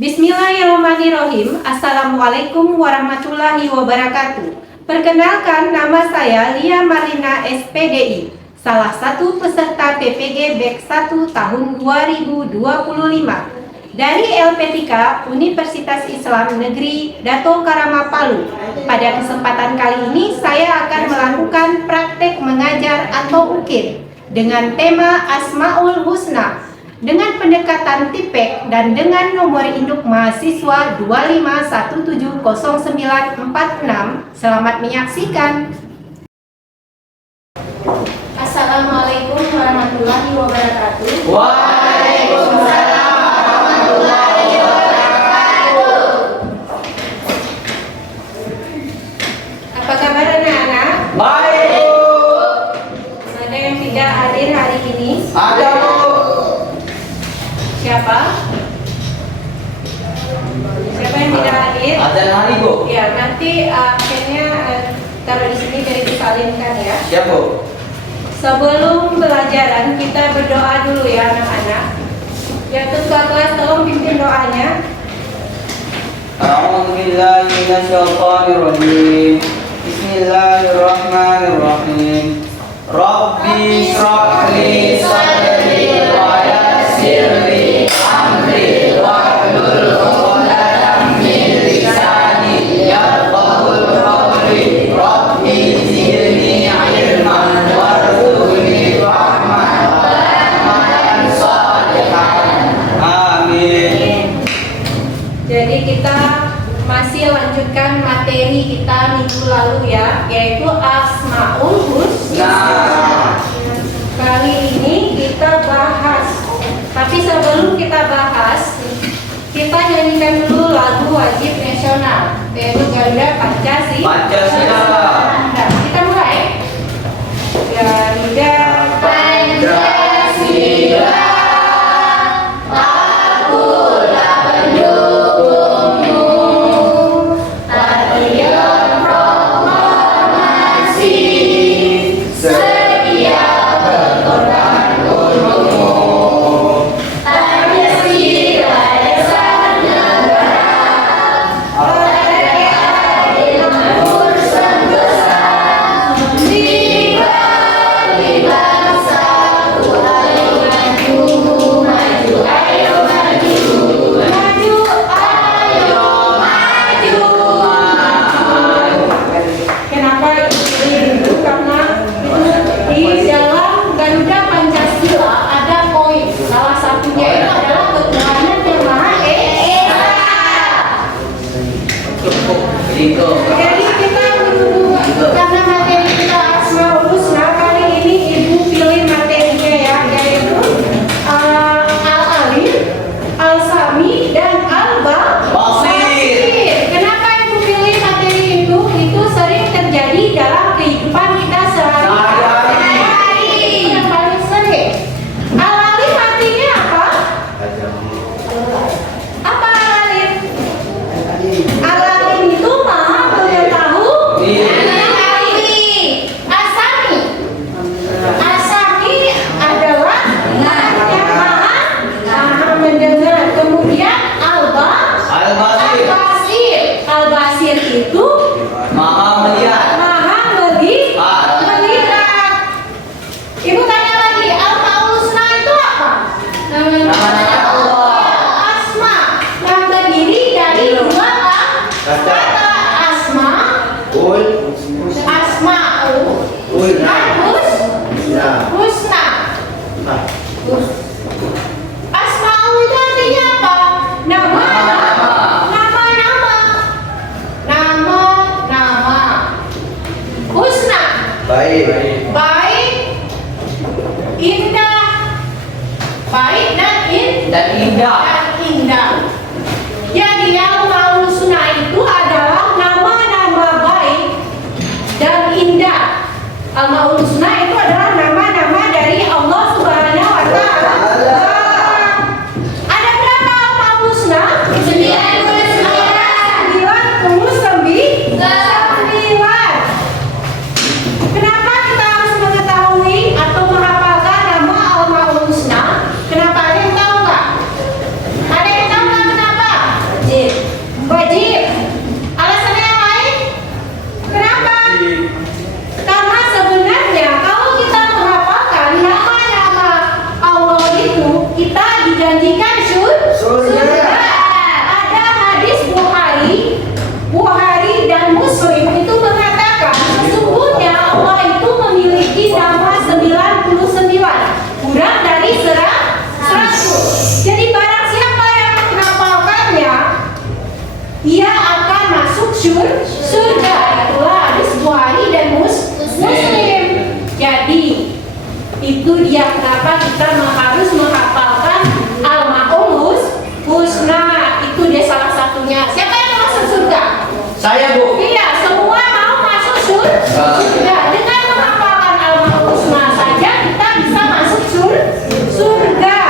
Bismillahirrahmanirrahim. Assalamualaikum warahmatullahi wabarakatuh. Perkenalkan, nama saya Lia Marlina SPDI, salah satu peserta PPG BEK 1 tahun 2025 dari LP3 Universitas Islam Negeri Dato Karama Palu. Pada kesempatan kali ini saya akan melakukan praktek mengajar atau UKIR dengan tema Asmaul Husna dengan pendekatan TIPEK dan dengan nomor induk mahasiswa 2517096. Selamat menyaksikan. Assalamualaikum warahmatullahi wabarakatuh. Waalaikumsalam warahmatullahi wabarakatuh. Apa kabar anak-anak? Baik, Bu. Ada yang tidak hadir hari ini? Ada, Bu. Siapa? Siapa yang tidak hadir? Ada hari, Bu. Ya, nanti akhirnya taruh di sini dari disalinkan ya. Siap, Bu. Sebelum pelajaran kita berdoa dulu ya anak-anak. Ya, ketua kelas tolong pimpin doanya. A'udzu billahi minasyaitonir rajim. Bismillahirrahmanirrahim. Rabbi shrah li sadri wa yassir li amri wahlul 'uqdatam min lisani yafqahul qawli. Rabbi zidni 'ilman warzuqni rahman wa amalan shalihan. Amin. Jadi kita masih lanjutkan materi kita minggu lalu ya, yaitu Asmaul Husna. Kali ini kita bahas, tapi sebelum kita bahas, kita nyanyikan dulu lagu wajib nasional, yaitu Garuda Pancasila. Nah, kita mulai. Garuda Pancasila. Jadi kita dulu, karena materi kita Asmaul Husna, kali ini Ibu pilih materinya ya, yaitu Al-Alif, Al-Sami, dan Al-Basir. Kenapa Ibu pilih materi itu? Itu sering terjadi dalam kehidupan kita sehari-hari. Yang paling sering. Al-Alif artinya apa? Apa Al-Alif? Al-Alim itu maha mengetahui. Asami adalah yang maha mendengar. Kemudian Al-Basir itu Maha melihat. melihat. Ibu tanya lagi, Asmaul Husna itu apa? Namanya Allah. Asma yang terdiri dari dua kata. Asma, Asmaul, Husna. Asmaul itu artinya apa? Nama. Husna, Baik. baik, indah, baik Dan indah. Jadi Asmaul Husna itu adalah nama-nama baik dan indah. Asmaul Husna itu adalah nama-nama dari Allah Subhanahu wa Ta'ala. Ada berapa Asmaul Husna? 99. Kenapa kita harus mengetahui atau menghafalkan nama Asmaul Husna? Kenapa? Ada yang tahu nggak? Ada yang tahu nggak Saya, Bu. Iya, semua mau masuk surga. Dengan menghafalkan Al-Maul Husna saja kita bisa masuk surga.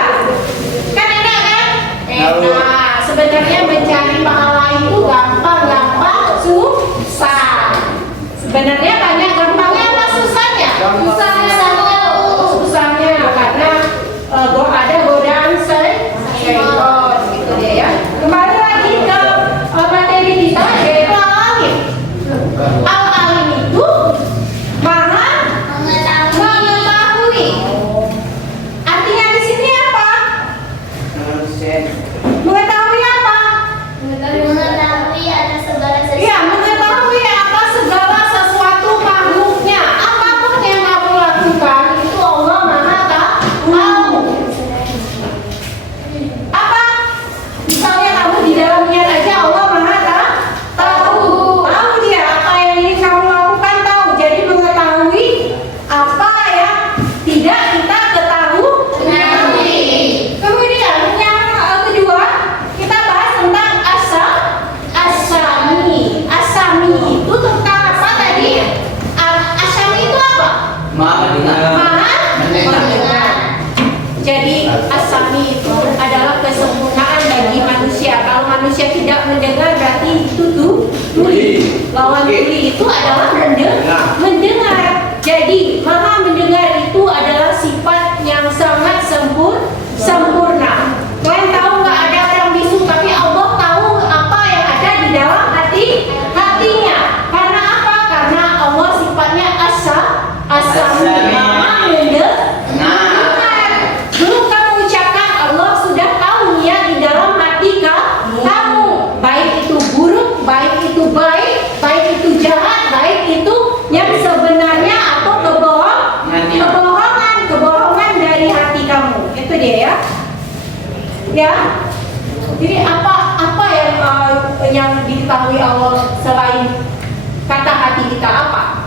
Kan enak kan? Enak. Sebenarnya mencari pahala itu gampang susah. Sebenarnya banyak gampangnya apa susahnya? Susahnya karena ada godaan syaitan gitu dia ya. Kembali lagi ke materi kita yaitu al-alim. Al-alim itu maha mengetahui. Artinya di sini apa? Mengetahui apa? Iya, mengetahui atas segala sesuatu makhluknya. Apapun yang kamu lakukan itu Allah maha tahu. Apa? Misalnya kamu di dalam niat aja Allah maha tahu. Tahu dia apa yang ingin kamu lakukan, tahu. Jadi mengetahui apa yang tidak kita ketahui. Kemudian yang kedua kita bahas tentang asami. Asami itu tentang apa tadi? Asami itu apa? Maha mendengar. Maha Mendengar. mendengar. Jadi asami itu adalah kesempurnaan bagi manusia. Kalau manusia tidak mendengar berarti itu tuli. Lawan tuli itu adalah mendengar. Jadi maha mendengar itu adalah sifat yang sangat sempurna. Kalian tahu nggak ada orang bisu tapi Allah tahu apa yang ada di dalam hatinya. Karena apa? Karena Allah sifatnya asami. Maha mendengar. Belum kamu ucapkan Allah sudah tahu niat di dalam hati kamu. Baik itu buruk, baik itu baik, baik itu jahat, baik itu yang sebenarnya atau kebohongan dari hati kamu. Itu dia ya. Ya. Jadi apa yang diketahui Allah selain kata hati kita apa?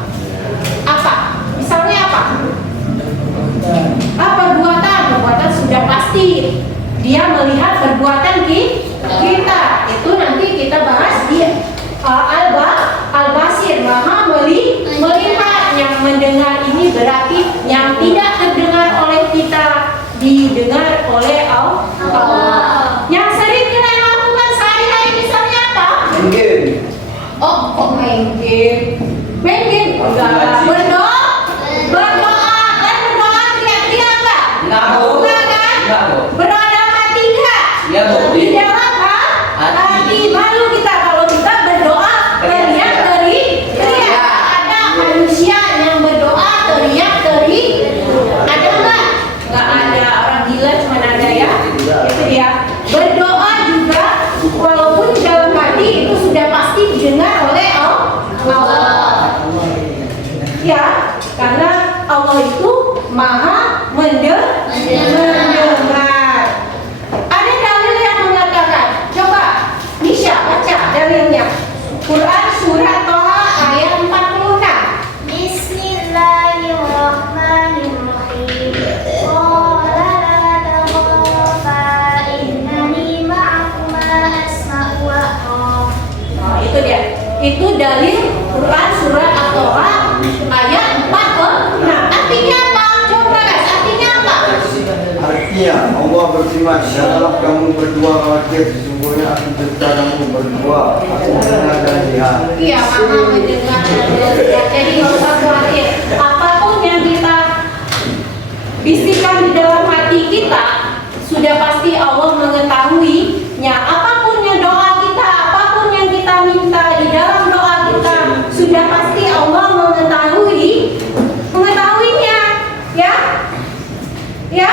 Apa? Misalnya apa? Perbuatan sudah pasti dia melihat perbuatan kita. Itu nanti kita bahas di Al-Basir, maha melihat. Yang mendengar ini berarti yang tidak terdengar oleh kita didengar oleh Allah. Yang sering kita lakukan sehari-hari misalnya apa? Main game. Oh, kok main game? Main game? Enggak. Berdoa? Kan berdoa teriak-teriak enggak? Enggak, Bu. Enggak kan? Enggak, Bu. Berdoa dalam hati enggak? Iya, Bu. Di dalam hati. Malu kita kalau kita berdoa teriak. Ada manusia yang berdoa teriak. Ada enggak? Enggak ada. Orang gila cuma ada ya. Itu dia. Berdoa juga walaupun dalam hati itu sudah pasti didengar oleh Allah. Ya, karena Allah itu maha mendengar. Ada dalil yang mengatakan, coba Nisha baca dalilnya. Quran surat Toha ayat 46. Bismillahirrahmanirrahim. Qala la takhafa innani ma'akuma asma'u wa ara. Nah, itu dia. Itu dalil Quran surat At-Toha ayat 46. Artinya apa? Coba guys, artinya apa? Artinya Allah berfirman, janganlah kamu berdua khawatir, sesungguhnya aku kamu berdua, aku mendengar dan lihat. Iya, maha mendengar dan melihat. Jadi nggak usah khawatir. Apapun yang kita bisikan di dalam hati kita, sudah pasti Allah mengetahuinya. Apapun yang doa kita, apapun yang kita minta di dalam doa kita, sudah pasti Allah mengetahuinya. Ya? Ya?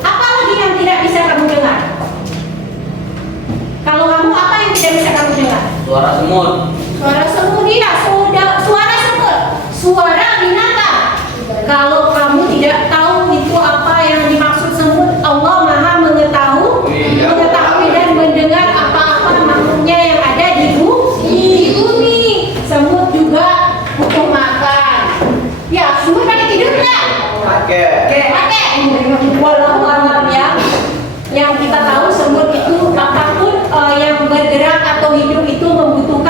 Apa lagi yang tidak bisa kamu dengar? Kalau kamu apa yang tidak bisa kamu dengar? Suara semut. Suara semut, iya, suara semut, suara binatang. Kalau kamu tidak tahu itu apa yang dimaksud semut, Allah maha mengetahui dan mendengar apa-apa makhluknya yang ada di bumi. Semut juga butuh makan. Ya, semut pakai tidur nggak? Pakai. Walau alam ya. Yang kita tahu semut itu apapun yang bergerak atau hidup itu membutuhkan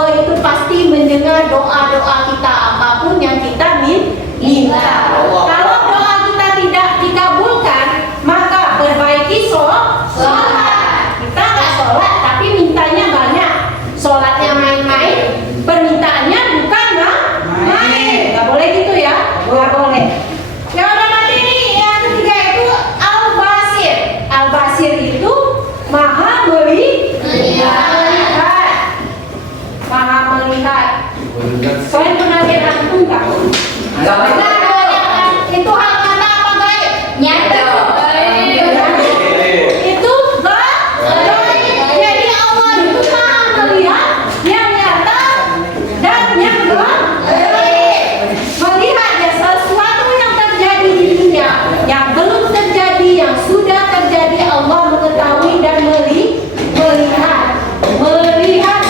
Allah itu pasti mendengar doa-doa kita apapun yang kita minta. Kalau doa kita tidak dikabulkan, maka perbaiki sholat. Kita nggak sholat tapi mintanya banyak, sholatnya main-main, permintaannya bukan main. Nggak boleh gitu ya, nggak boleh. Yang berarti ini yang ketiga itu al-basir. Al-basir itu maha melihat. Maha melihat. Kalian pernah lihat hantu nggak? Itu hal nyata apa gaib? Nyata. Itu gaib. Jadi Allah itu maha melihat yang nyata dan yang gaib. Melihat ya sesuatu yang terjadi di dunia, yang belum terjadi, yang sudah terjadi, Allah mengetahui dan melihat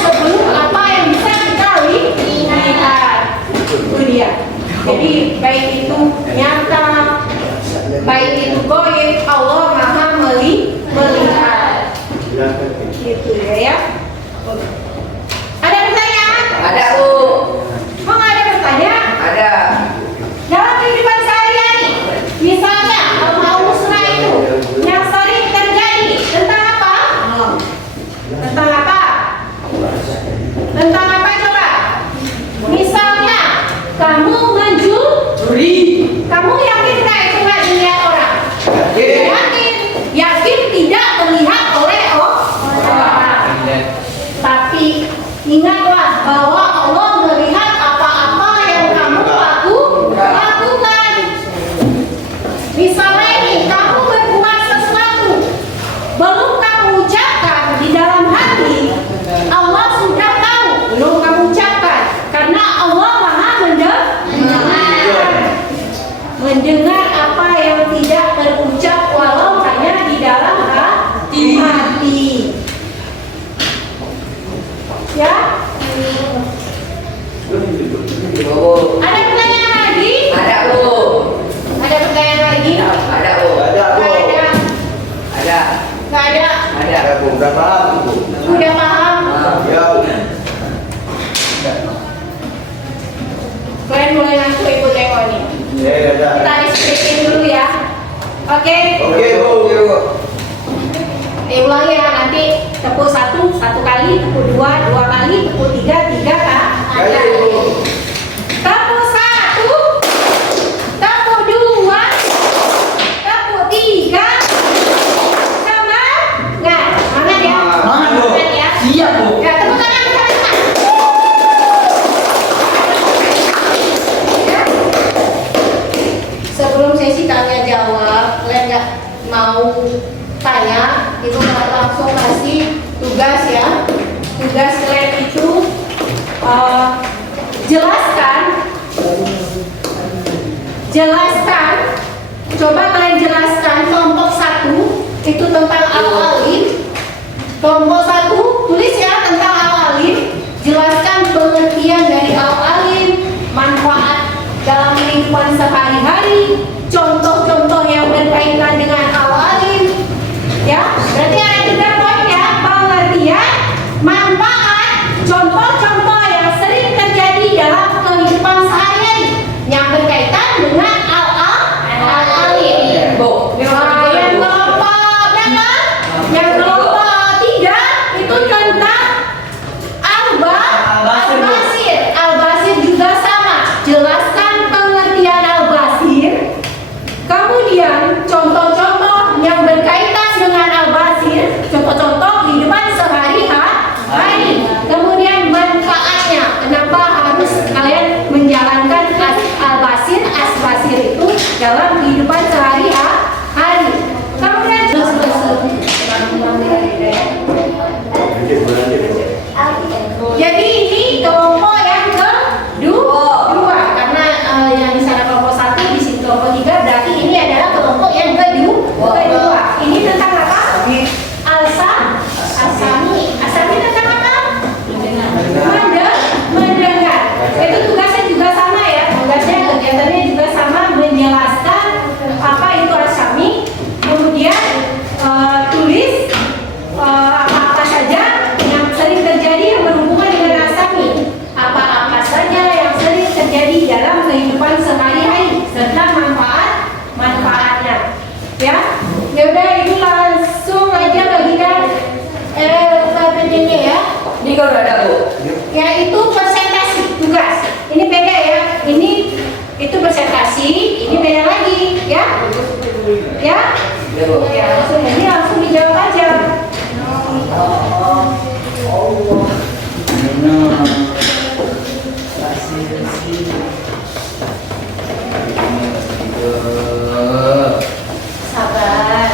sebelum apa yang bisa kita lihat. Itu dia. Jadi baik itu nyata, baik itu gaib, Allah maha melihat. Gitu ya. Ada pertanyaan? Ada, Bu. Mau ada pertanyaan? Ada. Dalam kehidupan sehari-hari, misalnya al musnah itu yang sering terjadi tentang apa? Tentang apa? Tentang apa coba? Misalnya kamu mencuri, kamu yakin nggak itu nggak dilihat orang? Yakin tidak terlihat oleh orang. Tapi ingatlah bahwa Allah melihat apa-apa yang kamu lakukan. Misalnya ini, kamu berbuat sesuatu, belum kamu ucapkan di dalam hati, Allah sudah tahu, belum kamu ucapkan, karena Allah maha mendengar apa yang tidak terucap walau hanya di dalam hati. Ya? Bu. Ada pertanyaan lagi? Ada, Bu. Ada pertanyaan lagi? Ada, Bu. Ada, Bu. Nggak ada. Ada. Nggak ada. Ada. Bu, udah paham, Bu? Udah paham? Ya, Bu. Kalian boleh langsung ikut tengok nih. Ya, ada. Kita diskusiin dulu ya. Oke? Oke, Bu. Ulangi ya, nanti tepuk satu kali, tepuk dua kali, tepuk tiga kali. Baik, Bu. Tepuk satu, tepuk dua, tepuk tiga. Semangat, semangat ya. Semangat, Bu. Semangat ya. Siap, Bu. Ya, tepuk tangan bersama-sama. Ya. Sebelum sesi tanya jawab, kalian nggak mau tanya, itu langsung kasih tugas ya. Tugas kalian itu jelaskan. Coba kalian jelaskan kelompok 1 itu tentang al-alim. Kelompok 1 tulis ya tentang al-alim. Jelaskan pengertian dari al-alim, manfaat dalam kehidupan sehari-hari, contoh-contoh yang berkaitan dengan al-alim. Ya, berarti ada 3 poin ya: pengertian, manfaat, contoh-contoh yang sering terjadi dalam kehidupan sehari-hari yang berkaitan dengan al-alim. Bu. Yang kelompok berapa? Yang kelompok 3 itu tentang Yaitu presentasi tugas. Ini beda ya. Ini itu presentasi, ini beda lagi, ya. Ya? Ya, ini langsung dijawab aja. Sabar.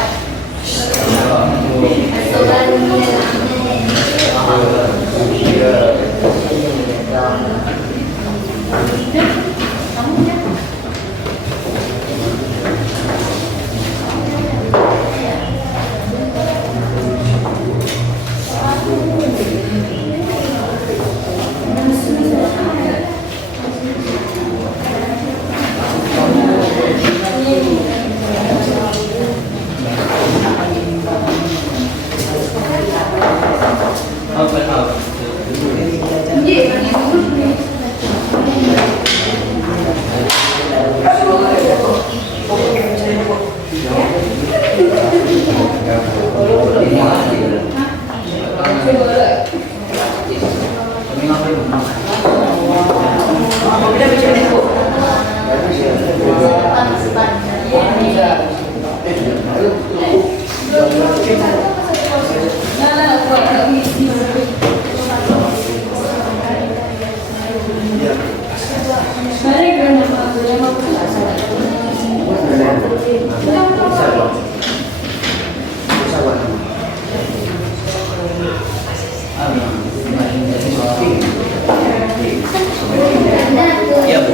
Iya, Bu.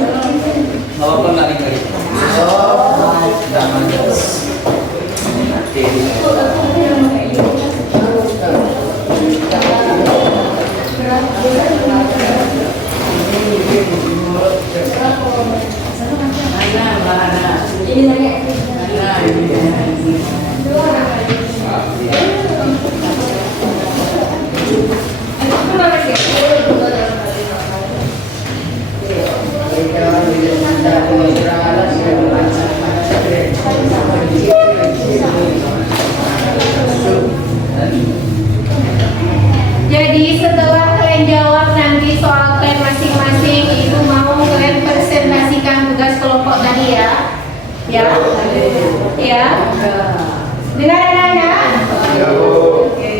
Nggak apa-apa, nggak tinggal. Jadi setelah kalian jawab nanti soal kalian masing-masing, Ibu mau kalian presentasikan tugas kelompok tadi ya. Ya. Ya. Dengar anak-anak? Ya, Bu. Oke.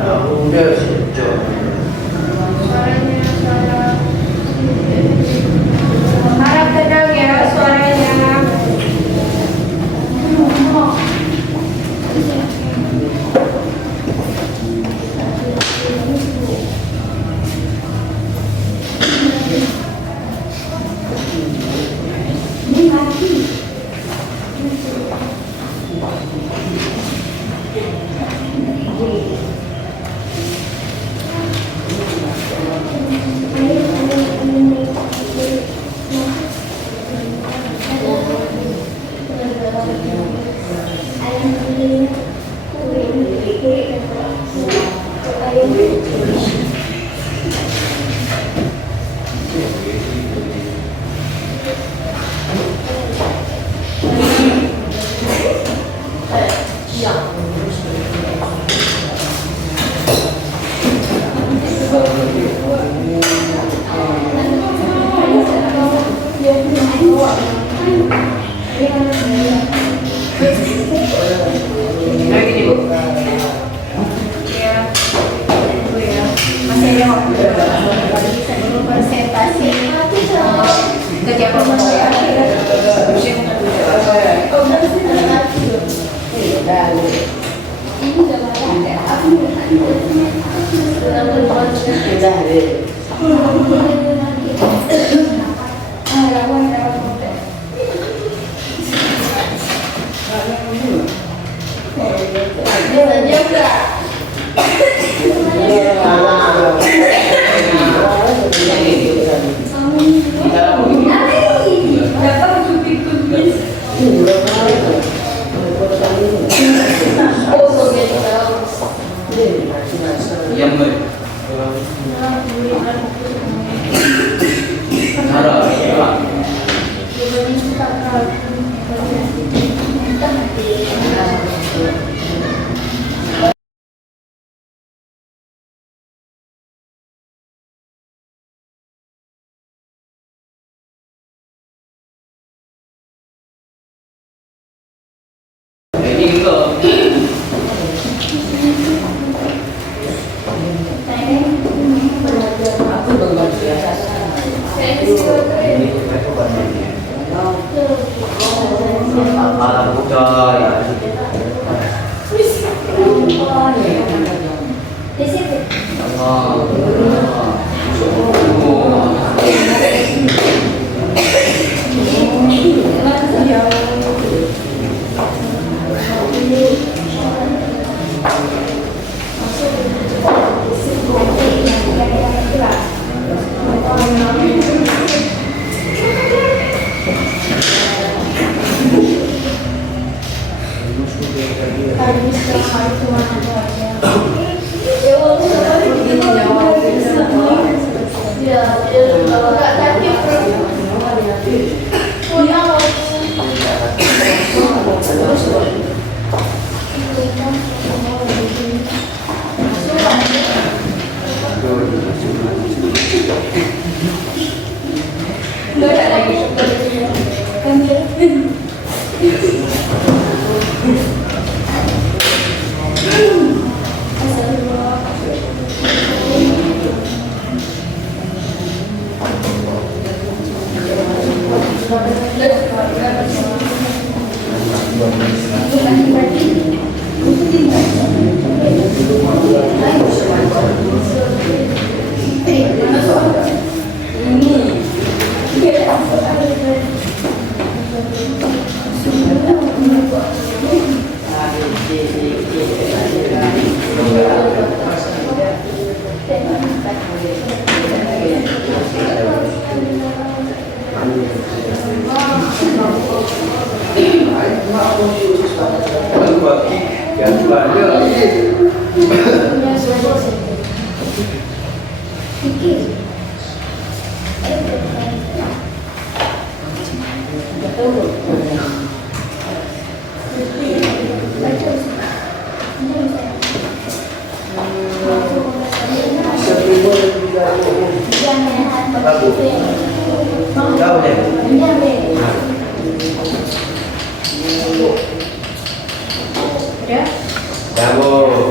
Nah, udah sejauh. kerja kelompok ya. Yang baik. Ini enggak. Malam coy.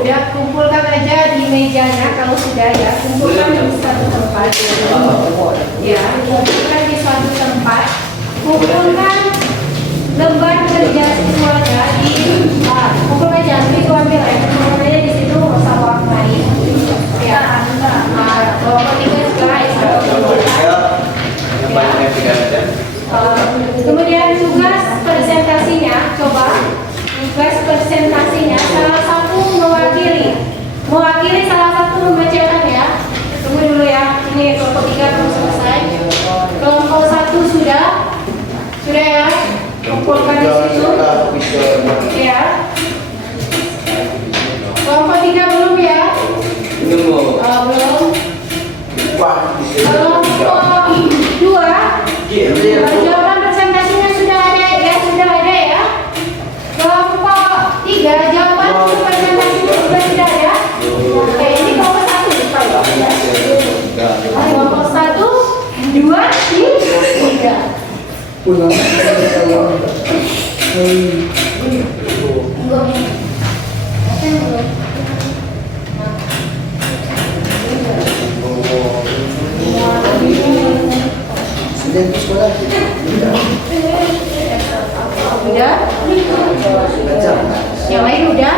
Udah kumpulkan aja di mejanya kalau sudah ya, kumpulkan di satu tempat. Ya, kumpulkan di suatu tempat. Kumpulkan lembar kerja siswanya di kumpul aja, itu ambil aja, kumpul aja di situ, nggak usah bawa kemari. Ya, bawa ketiga setelah itu. Kemudian tugas presentasinya, coba tugas presentasinya salah satu mewakili salah satu membacakan ya. Tunggu dulu ya, ini kelompok 3 belum selesai. Kelompok 1 sudah ya, kumpulkan di situ ya. Kelompok 3 belum ya? Belum. Kelompok 2 jawaban presentasinya sudah ada ya, Kelompok 3 jawaban presentasinya sudah ada. Oke, ini kelompok 1. Kelompok 1, 2, 3. itu sekolah. Udah? Yang lain udah?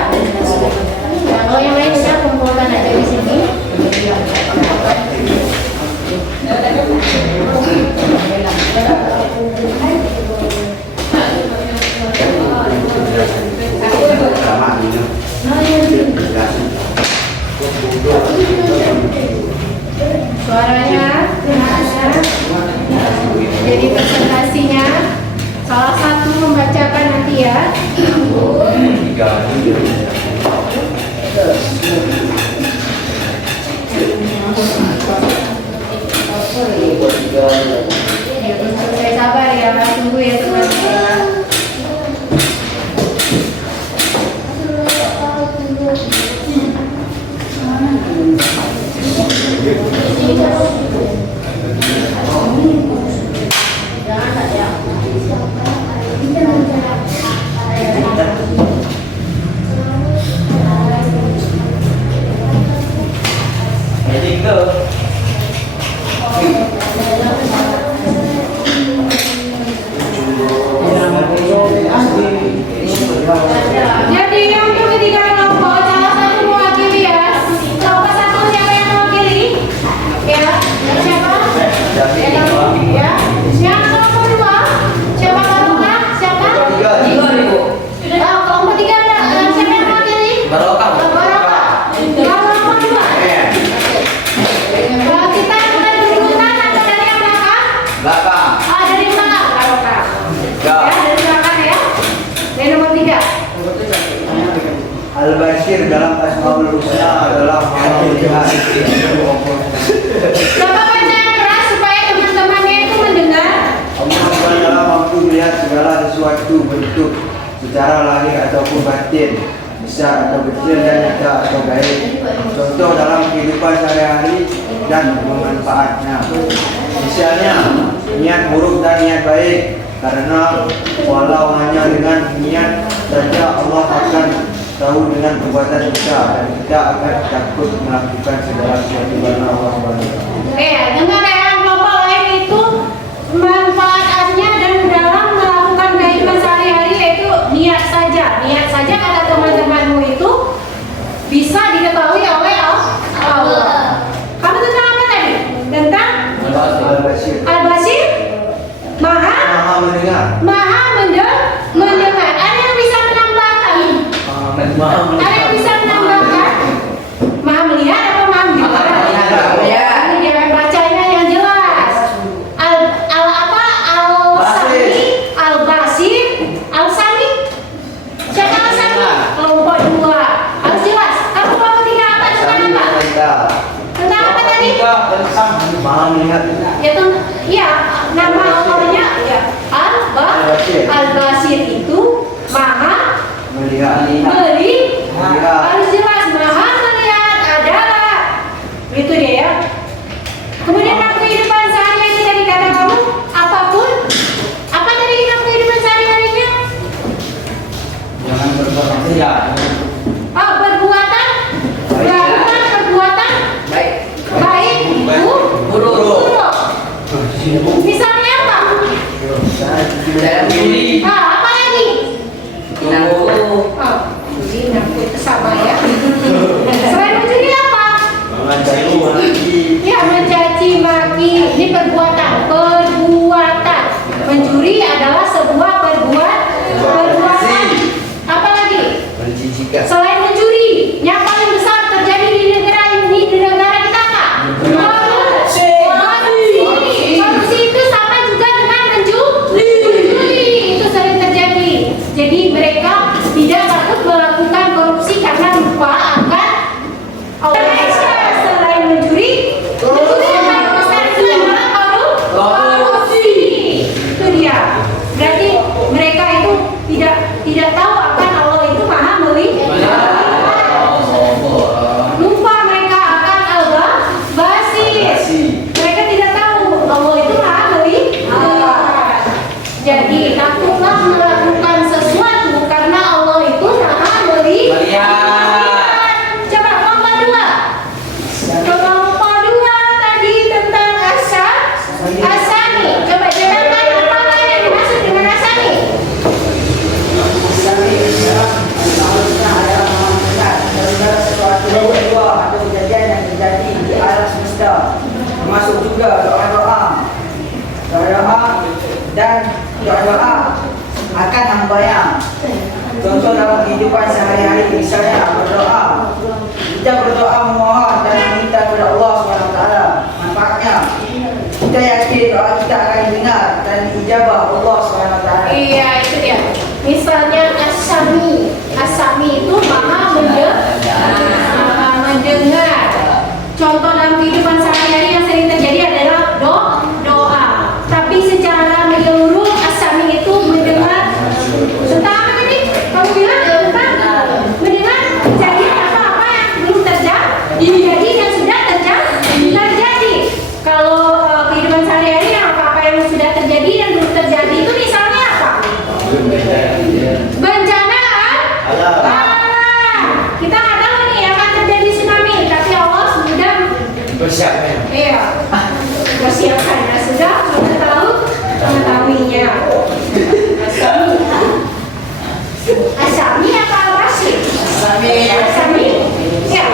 Nah, kalau yang lain udah kumpulkan aja di sini. Suaranya, jadi presentasinya salah satu membacakan nanti ya. Ya, saya sabar ya, tunggu ya teman-teman. Jadi yang ketiga kelompok, salah satu mewakili ya. Kelompok satu siapa yang mewakili? Ya, siapa? Ya. Yang kelompok dua, siapa kelompok? Siapa? Oh, kelompok tiga ada. Siapa yang mewakili? Barokah. Barokah. Kelompok dua. Kalau kita mulai berurutan atau dari yang belakang? Belakang. Ah, dari belakang. Barokah. Ya. Ya, dari belakang ya. Dari nomor tiga. Al-Bashir dalam Asmaul Husna adalah Maha melihat. Coba baca yang keras supaya teman-temannya itu mendengar. Allah adalah mampu melihat segala sesuatu bentuk secara lahir ataupun batin, besar atau kecil dan nyata atau gaib. Contoh dalam kehidupan sehari-hari dan bermanfaatnya. Misalnya niat buruk dan niat baik, karena walau hanya dengan niat saja Allah akan tahu dengan perbuatan kita dan kita akan takut melakukan segala sesuatu karena Allah SWT. Dengar ya, kelompok lain itu manfaatnya dan dalam melakukan kehidupan sehari-hari yaitu niat saja. Niat saja kata teman-temanmu itu bisa diketahui oleh Allah. Kamu tentang apa tadi? Tentang Al-Bashir Al-Basir, Maha Maha mendengar. mendengar. Ada yang bisa menambahkan? Ada yang bisa menambahkan? Maha melihat apa maha mendengar? Ini dia bacanya yang jelas. Al-Basir, Al-Sami. Siapa Al-Sami? Kelompok dua. Harus jelas. Kamu kelompok tiga apa? Tentang apa? Tentang apa tadi? Maha melihat. Ya, nama awalnya ya Al-Basir itu maha Melihat. harus jelas maha melihat adalah itu dia ya. Kemudian dalam kehidupan sehari-hari tadi kata kamu apapun apa tadi dalam kehidupan sehari-harinya? Jangan berbuat maksiat. Perbuatan melakukan perbuatan Baik. baik buruk. Misalnya apa? Dalam diri. Apa lagi? Mengaku. Judi itu sama ya. Selain mencuri apa? Ya, mencaci maki. Ini perbuatan. Mencuri adalah sebuah perbuatan. Apa lagi? Menjijikan. Selain mencuri, yang paling besar terjadi di negara ini, di negara kita apa? Korupsi itu sama juga dengan mencuri. Itu sering terjadi. Jadi mereka tidak takut melakukan korupsi karena lupa akan selain mencuri yang paling besar itu adalah korupsi. Itu dia. doa-doa dan doa akan hamba-Nya. Contoh dalam kehidupan sehari-hari, misalnya berdoa. Kita berdoa memohon dan meminta kepada Allah SWT manfaatnya. Kita yakin doa kita akan didengar dan diijabah Allah SWT. Iya, itu dia. Misalnya As-Sami itu maha mendengar. Contoh dalam kehidupan sehari-hari yang sering terjadi adalah doa. Tapi secara menyeluruh As-Sami itu mendengar. Tentang apa tadi? Kamu bilang tentang mendengar kejadian apa-apa yang belum terjadi dan sudah terjadi. Kalau kehidupan sehari-hari yang apa-apa yang sudah terjadi dan belum terjadi itu misalnya apa? Bencana alam. Kita nggak tahu nih akan terjadi tsunami, tapi Allah sudah Bersiapkan. iya persiapkan dan sudah mengetahuinya. Asami apa Rashid? Asami. Ya.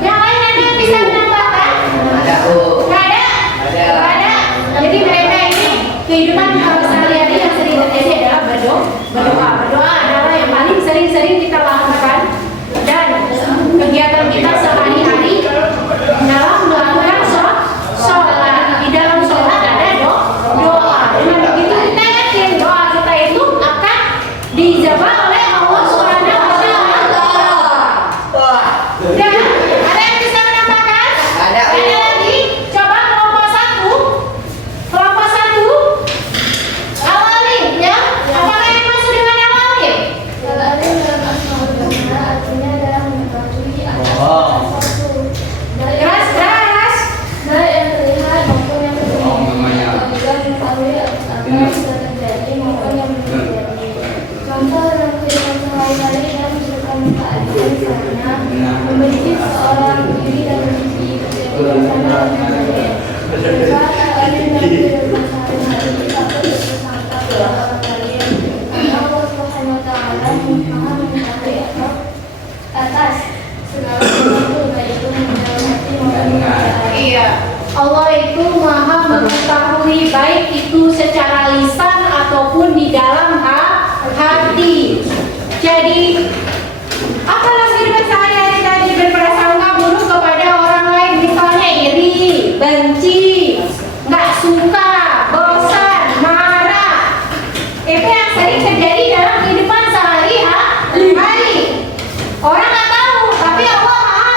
Yang lain ada yang bisa menambahkan? Ada. Nggak ada. Jadi mereka ini kehidupan sehari-hari yang sering terjadi adalah berdoa adalah yang paling sering-sering kita lakukan dan kegiatan kita sehari-hari dalam melakukan sholat. Di dalam sholat ada doa. Dengan begitu kita yakin doa kita itu akan dijawab oleh Allah Subhanahu wa Ta'ala. Dan ada yang bisa menambahkan? Ada. Ada lagi? Coba kelompok satu. Awalin ya. Apakah yang masuk dengan awalin? Awalin dalam asmaul husna artinya adalah mengetahui Oh. Keras. baik yang terlihat maupun yang Oh, namanya. juga mengetahui apa yang sudah terjadi maupun yang belum terjadi. Contoh dalam kehidupan sehari-hari dan menyebutkan keadaan misalnya membenci seorang diri dan membenci kebiasaan yang lain. Juga awalin dalam kehidupan sehari-hari kita bersangka kepada orang lain. Karena Allah Subhanahu wa Ta'ala Maha mengetahui atas segala sesuatu baik itu dalam hati maupun dalam Iya. Allah itu maha mengetahui baik itu secara lisan ataupun di dalam hati. Jadi apalah kehidupan sehari-hari tadi berprasangka buruk kepada orang lain, misalnya iri, benci, nggak suka, bosan, marah. Itu yang sering terjadi dalam kehidupan sehari-hari. Orang nggak tahu, tapi Allah maha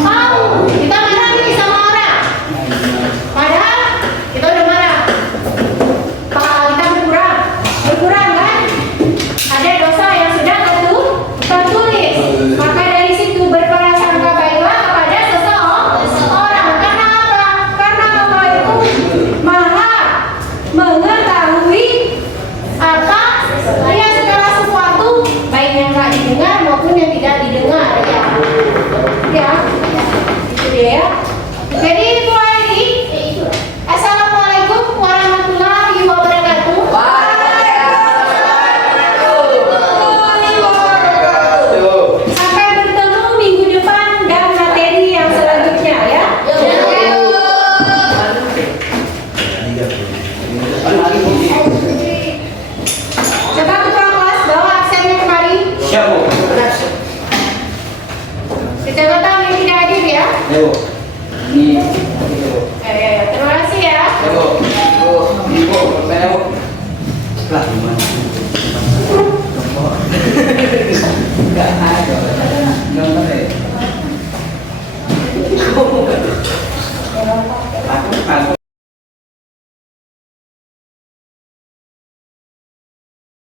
tahu. Kita marah nih sama orang, padahal kita udah marah. Pahala kita berkurang kan? Ada dosa yang sudah tertulis. Maka dari situ berprasangka baiklah kepada seseorang. Karena apa? Karena Allah itu maha mengetahui apa ya segala sesuatu, baik yang nggak didengar maupun yang tidak didengar ya itu dia ya. Jadi itu lagi. Assalamualaikum warahmatullahi wabarakatuh. Sampai bertemu minggu depan dan materi yang selanjutnya ya. Coba ketua kelas bawa absennya kemari. Siap, Bu. Kecamatan yang tidak hadir ya. Ayo. Ini. Terima kasih ya. Ayo. Ini, Bu. Pertanyaan, Bu. Lah, gimana? Enggak ada. Gambar ya. Aku